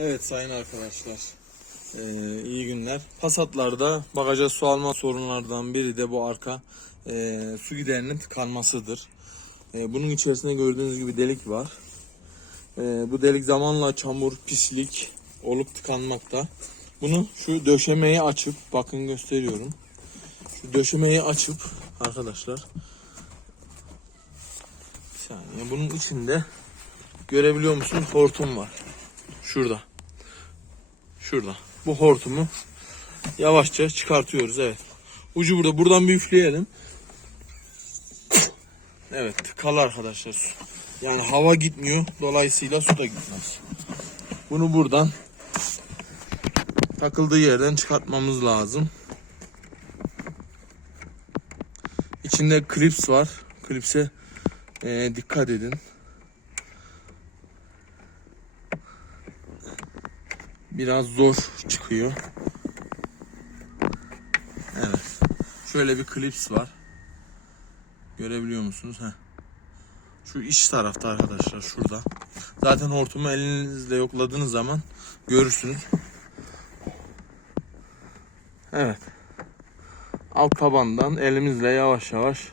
Evet sayın arkadaşlar. Ee, iyi günler. Passatlarda bagaja su alma sorunlardan biri de bu arka e, su giderinin tıkanmasıdır. E, bunun içerisinde gördüğünüz gibi delik var. E, bu delik zamanla çamur, pislik olup tıkanmakta. Bunu şu döşemeyi açıp bakın gösteriyorum. Şu döşemeyi açıp arkadaşlar bir saniye bunun içinde görebiliyor musunuz hortum var. Şurada. Şurada. Bu hortumu yavaşça çıkartıyoruz evet. Ucu burada. Buradan bir üfleyelim. Evet tıkalı arkadaşlar. Yani hava gitmiyor. Dolayısıyla su da gitmez. Bunu buradan takıldığı yerden çıkartmamız lazım. İçinde klips var. Klipse eee, dikkat edin. Biraz zor çıkıyor. Evet. Şöyle bir klips var. Görebiliyor musunuz? Heh. Şu iç tarafta arkadaşlar şurada. Zaten hortumu elinizle yokladığınız zaman görürsünüz. Evet. Alt tabandan elimizle yavaş yavaş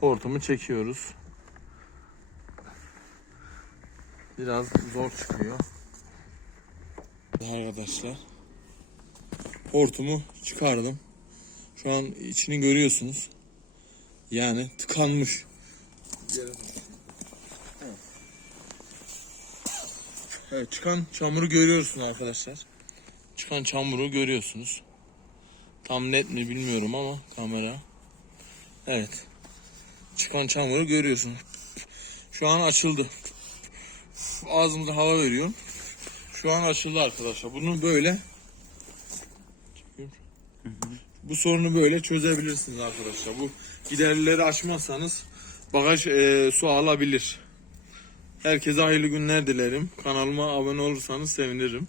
hortumu çekiyoruz. Biraz zor çıkıyor. Arkadaşlar. Hortumu çıkardım. Şu an içini görüyorsunuz. Yani tıkanmış. Evet çıkan çamuru görüyorsunuz arkadaşlar. Çıkan çamuru görüyorsunuz. Tam net mi bilmiyorum ama kamera. Evet. Çıkan çamuru görüyorsunuz. Şu an açıldı. Ağzımıza hava veriyorum. Şu an açıldı arkadaşlar. Bunu böyle bu sorunu böyle çözebilirsiniz arkadaşlar. Bu giderleri açmazsanız bagaj e, su alabilir. Herkese hayırlı günler dilerim. Kanalıma abone olursanız sevinirim.